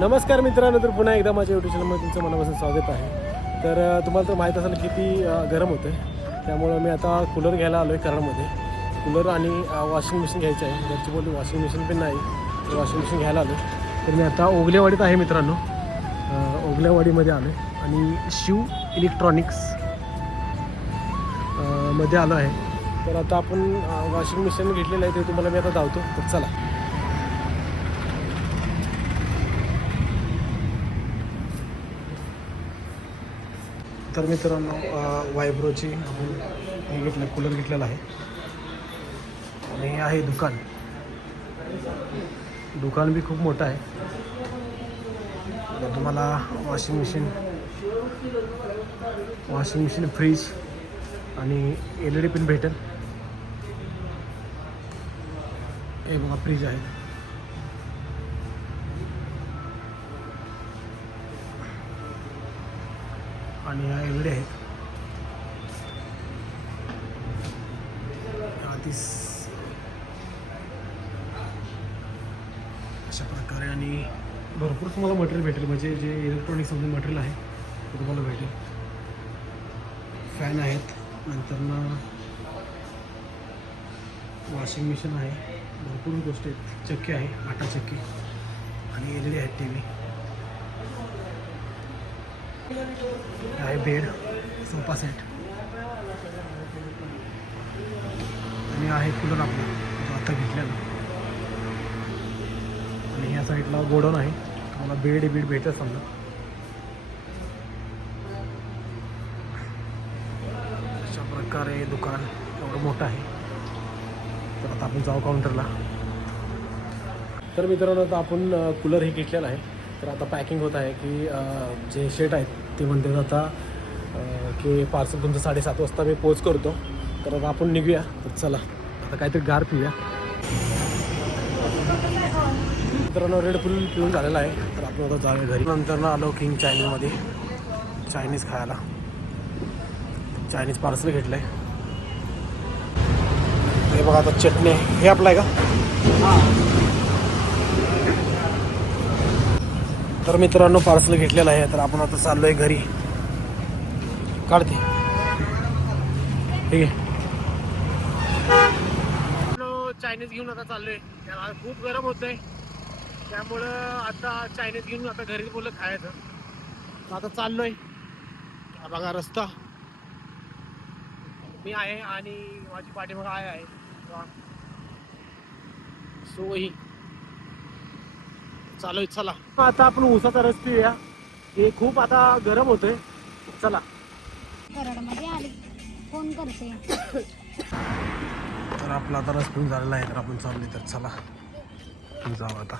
नमस्कार मित्रांनो, तर पुन्हा एकदा माझ्या यूट्यूब चॅनलमध्ये तुमचं मनापासून स्वागत आहे. तर तुम्हाला तर माहीत असेल किती गरम होतं आहे, त्यामुळं मी आता कूलर घ्यायला आलो आहे कराडमध्ये. कूलर आणि वॉशिंग मशीन घ्यायचं आहे. घरची बोलली वॉशिंग मशीन पण नाही, तर वॉशिंग मशीन घ्यायला आलो आहे. तर मी आता ओगलेवाडीत आहे मित्रांनो, ओगलेवाडीमध्ये आलो आहे आणि शिव इलेक्ट्रॉनिक्स मध्ये आलो आहे. तर आता आपण वॉशिंग मशीन घेतलेलं आहे, ते तुम्हाला मी आता धावतो. तर चला. तर मित्रांनो, वायब्रोची आपण हे घेतलं, कूलर घेतलेला आहे आणि हे आहे दुकान. दुकान बी खूप मोठं आहे. तर तुम्हाला वॉशिंग मशीन फ्रीज आणि LED पण भेटेल. हे बघा फ्रीज आहे. आणि ह्या LED आहेत. आधीच अशा प्रकारे आणि भरपूर तुम्हाला मटेरियल भेटेल, म्हणजे जे इलेक्ट्रॉनिक्समध्ये मटेरियल आहे ते तुम्हाला भेटेल. फॅन आहेत, नंतर वॉशिंग मशीन आहे, भरपूर गोष्टी आहेत. चक्की आहे, आटा चक्की आणि LED आहेत. TV आहे, बेड, सोफा सेट आणि आहे कूलर आपला जो आता घेतलेला. आणि ह्या साईडला गोडाऊन आहे, तुम्हाला बेड भेटत समजा. अशा प्रकारे दुकान एवढं मोठं आहे. तर आता आपण जाऊ काउंटरला. तर मित्रांनो, आता आपण कूलर हे घेतलेलं आहे. तर आता पॅकिंग होत आहे की जे शेट आहेत ते म्हणतात आता की पार्सल तुमचं 7:30 वाजता मी पोच करतो. तर आता आपण निघूया. तर चला आता काहीतरी गार पिऊया. मित्रांनो, रेड फुल पिऊन झालेला आहे. तर आपण आता जाऊया घरी. नंतर आलो किंग चायनीजमध्ये चायनीज खायला. चायनीज पार्सल घेतलं आहे. हे बघा, आता चटणी हे आपलं आहे का? तर मित्रांनो, पार्सल घेतलेलं आहे. तर आपण आता चाललो आहे घरी. काढते ठीक आहे. चायनीज घेऊन आता चाललोय. त्याला खूप गरम होतंय, त्यामुळं आता चायनीज घेऊन आता घरी बोललं खायचं. आता चाललोय. बघा रस्ता मी आहे आणि माझी पाठीमागं आहे. सो ही चालू चला. आता आपण ऊसाचा रस पिऊया. हे खूप आता गरम होतंय. चला. कराडमध्ये आले, फोन करते. तर आपला आता रस पिऊन झालेला आहे. तर आपण चाललोय. तर चला जाऊ आता.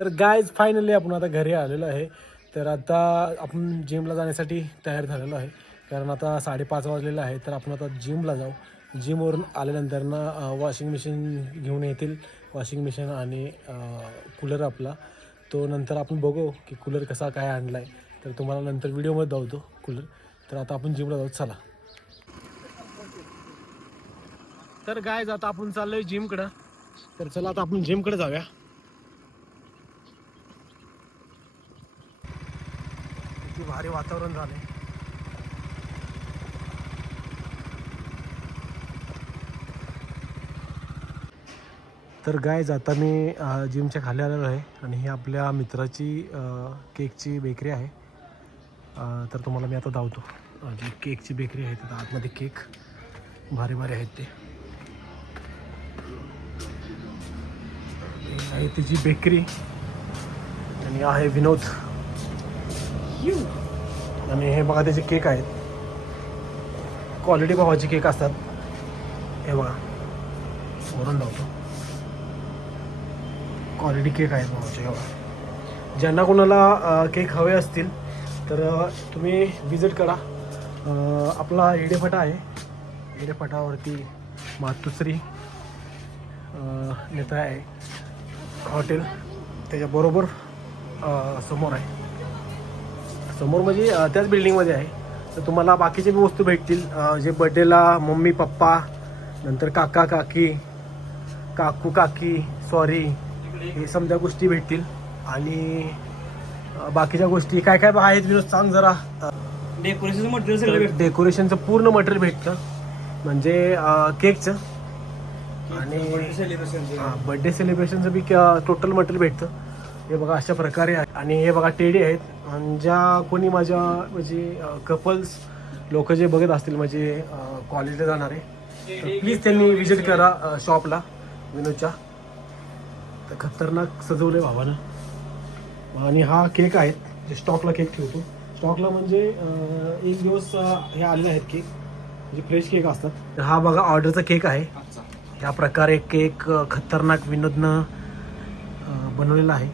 तर गायज फायनली आपण आता घरी आलेलो आहे. तर आता आपण जिमला जाण्यासाठी तयार झालेलो आहे, कारण आता 5:30 वाजलेलं आहे. तर आपण आता जिमला जाऊ. जिमवरून आल्यानंतर वॉशिंग मशीन घेऊन येतील. वॉशिंग मशीन आणि कूलर आपला तो नंतर आपण बघू की कूलर कसा काय आणला आहे. तर तुम्हाला नंतर व्हिडिओमध्ये दाखवतो कूलर. तर आता आपण जिमला जाऊ. चला. तर गायज आता आपण चाललो आहे जिमकडं. तर चला आता आपण जिमकडे जाऊया. भारी वातावरण झाले. तर गायज आता मी जिमच्या खाली आलेलो आहे आणि ही आपल्या मित्राची केकची बेकरी आहे. तर तुम्हाला मी आता धावतो. जी केकची बेकरी आहे, तर आतमध्ये केक भारी भारी आहेत. ते आहे तिची बेकरी आणि आहे विनोद. आणि हे बघा त्याचे केक आहेत, क्वालिटी भावाचे केक असतात. हे बघा वरून लावतो, क्वालिटी केक आहेत भावाचे. हे बघा, ज्यांना कोणाला केक हवे असतील तर तुम्ही विजिट करा. आपला एडेफाटा आहे. एडेफाटावरती मातुश्री नेता आहे हॉटेल, त्याच्याबरोबर समोर आहे. समोर म्हणजे त्याच बिल्डिंगमध्ये आहे. तर तुम्हाला बाकीचे बी वस्तू भेटतील, जे बड्डेला मम्मी पप्पा, नंतर काका काकी, काकू काकी, सॉरी, हे समजा गोष्टी भेटतील. आणि बाकीच्या गोष्टी काय काय आहेत विनोद सांग जरा. डेकोरेशन मटेरियल सगळं भेटतं. डेकोरेशनचं पूर्ण मटेरियल भेटतं, म्हणजे केकचं आणि सेलिब्रेशन बड्डे सेलिब्रेशनचं बी टोटल मटेरियल भेटतं. हे बघा अशा प्रकारे आहे. आणि हे बघा टेडी आहेत. आणि ज्या कोणी माझ्या म्हणजे कपल्स लोक जे बघत असतील म्हणजे कॉलेजला जाणारे, तर प्लीज त्यांनी विजिट करा शॉपला विनोदच्या. तर खतरनाक सजवलं आहे भावानं. आणि हा केक आहे जे स्टॉकला केक ठेवतो. स्टॉकला म्हणजे एक दिवस हे आलेले आहेत केक, म्हणजे फ्रेश केक असतात. तर हा बघा ऑर्डरचा केक आहे. ह्या प्रकारे केक खतरनाक विनोदनं बनवलेला आहे.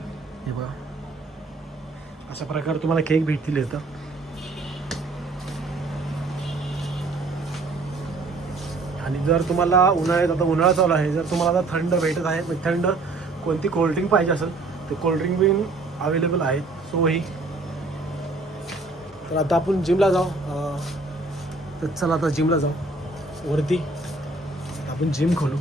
हे बघा अशा प्रकारे तुम्हाला केक भेटतील इथं. आणि जर तुम्हाला उन्हाळ्यात, आता उन्हाळा चालू आहे, जर तुम्हाला आता थंड भेटत आहे, म्हणजे थंड कोणती कोल्ड्रिंक पाहिजे असेल तर कोल्ड्रिंक बी अवेलेबल आहेत. सो ही तर आता आपण जिमला जाऊ. तर चला आता जिमला जाऊ वरती, आपण जिम खोलू.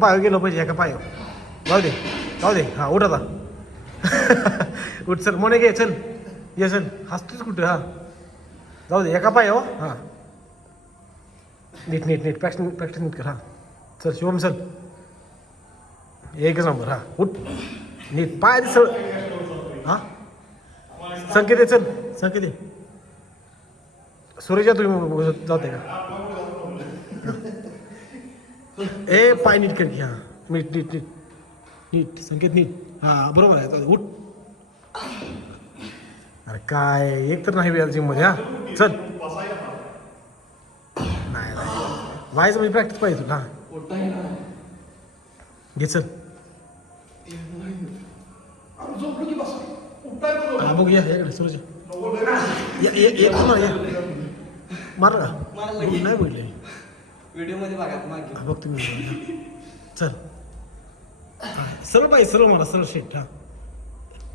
पाय गेलो पाहिजे एका पाय. जाऊ दे जाऊ दे. हां उठ आता. उठ चल मोने घे चल. ये चल, हसतोच कुठे. हां जाऊ दे एका पाय. हो हां नीट नीट नीट प्रॅक्टिस नीट कर. हां चल शिवम चल. एकच नंबर. हां उठ नीट पाय दिसळ. हां संकेत आहे चल. संकेत आहे. सूर्यच्या तुम्ही जाते का. ए पाय नीट कर की. हां नीट नीट नीट नीट संकेत नीट. हां बरोबर आहे. उठ. अरे काय एक तर नाही वेळ जिममध्ये. हां चल. नाही व्हायचं म्हणजे प्रॅक्टिस पाहिजे तुला. हां घे चल. हां बघ या याकडे सूरज. या मारलं का नाही भेटले व्हिडिओ मध्ये बघा. बघ तुम्ही. चल सरळ पाहिजे, सरळ मला सरळ शेट. हां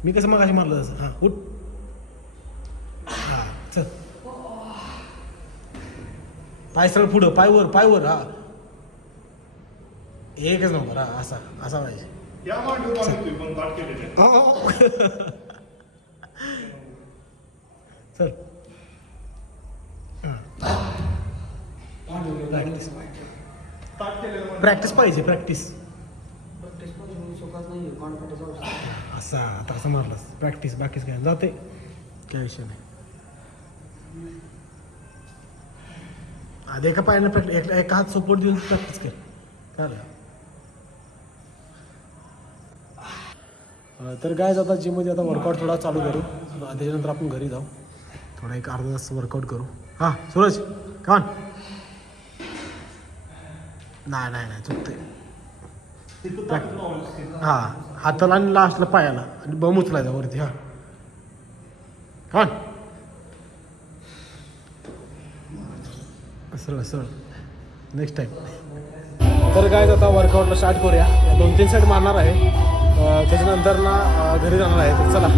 मी कसं मग अशी मारलं तसं. हां उठ. हां चल पाय सरळ पुढं, पाय वर पाय वर. हां एकच नंबर. हां असा असा पाहिजे. चल प्रॅक्टिस पाहिजे. प्रॅक्टिस असा आता असं मारलास प्रॅक्टिस. बाकीच काय जाते काय विषय नाही. आधी एका पायानं प्रॅक्टिस, एका हात सपोर्ट देऊन प्रॅक्टिस कर. चालेल. तर काय आता जिममध्ये आता वर्कआउट थोडा चालू करू. त्याच्यानंतर आपण घरी जाऊ. थोडा एक अर्धा तास वर्कआउट करू. हां सूरज कान. नाही नाही नाही चुकते. हां हाताला आणि लास्टला पायाला आणि बम उचलायचा वरती. हां कान सरळ सरळ. Next time. तर काय आता वर्कआउटला स्टार्ट करूया. 2-3 सेट मारणार आहे, त्याच्यानंतर ना घरी जाणार आहे. तर चला.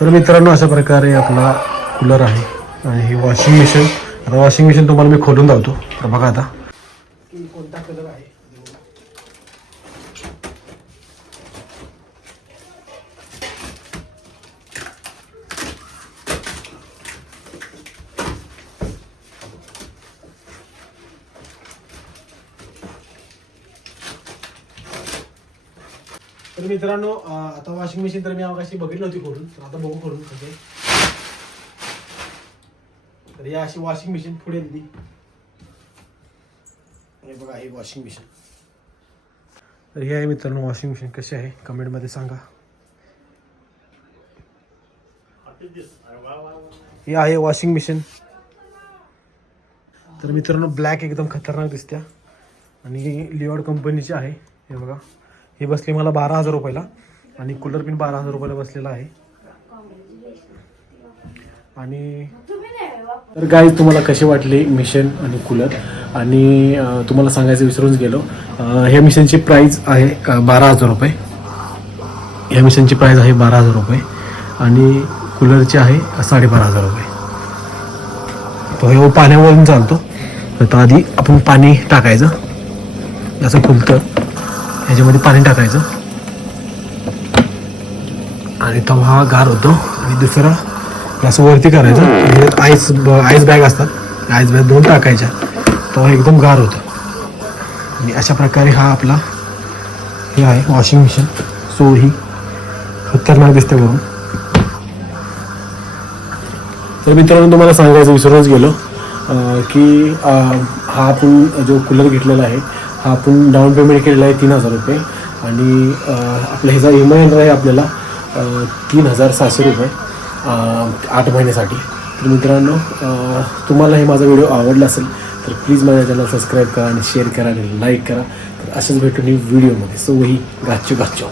तर मित्रांनो अशा प्रकारे आपला कूलर आहे आणि हे वॉशिंग मशीन. आता वॉशिंग मशीन तुम्हाला मी खोलून लावतो. तर बघा आता की कोणता कलर आहे. तर मित्रांनो आता वॉशिंग मशीन तर मी अशी बघितली होती खोलून. तर आता बघू खोलून कसे. तर ही अशी वॉशिंग मशीन पुढे दिली. हे बघा ही वॉशिंग मशीन. तर ही आहे मित्रांनो वॉशिंग मशीन. कशी आहे कमेंटमध्ये सांगा. ही आहे वॉशिंग मशीन. तर मित्रांनो ब्लॅक एकदम खतरनाक दिसते आणि लिओड कंपनीची आहे. हे बघा हे बसले मला 12,000 रुपयाला आणि कूलर पण 12,000 रुपयाला बसलेला आहे. आणि तर गाईज तुम्हाला कसे वाटले मिशन आणि कूलर. आणि तुम्हाला सांगायचं विसरूनच गेलो. ह्या मिशनची प्राईस आहे 12,000 रुपये. ह्या मिशनची प्राईस आहे 12,000 रुपये आणि कूलरची आहे 12,500 रुपये. तो हे पाण्यावरून चालतो. तर आधी आपण पाणी टाकायचं. असं फुलतं. ह्याच्यामध्ये पाणी टाकायचं आणि तवा गार होतो. आणि दुसरा असं वरती करायचं. आईस बॅग असतात. आईस बॅग 2 टाकायच्या. तवा एकदम गार होतं. आणि अशा प्रकारे हा आपला हे आहे वॉशिंग मशीन. सो ही खतरनाक दिसते बघून. तर मित्रांनो तुम्हाला सांगायचं विसरूनच गेलो की हा आपण जो कूलर घेतलेला आहे हा आपण डाऊन पेमेंट केलेला आहे 3,000 रुपये आणि आपला ह्याचा EMI येणार आहे आपल्याला 3,700 रुपये 8 महिन्यासाठी. तर मित्रांनो तुम्हाला हे माझा व्हिडिओ आवडला असेल तर प्लीज माझ्या चॅनल सबस्क्राईब करा आणि शेअर करा आणि लाईक करा. तर असेच भेटून व्हिडिओमध्ये. सो ही गाच्चो.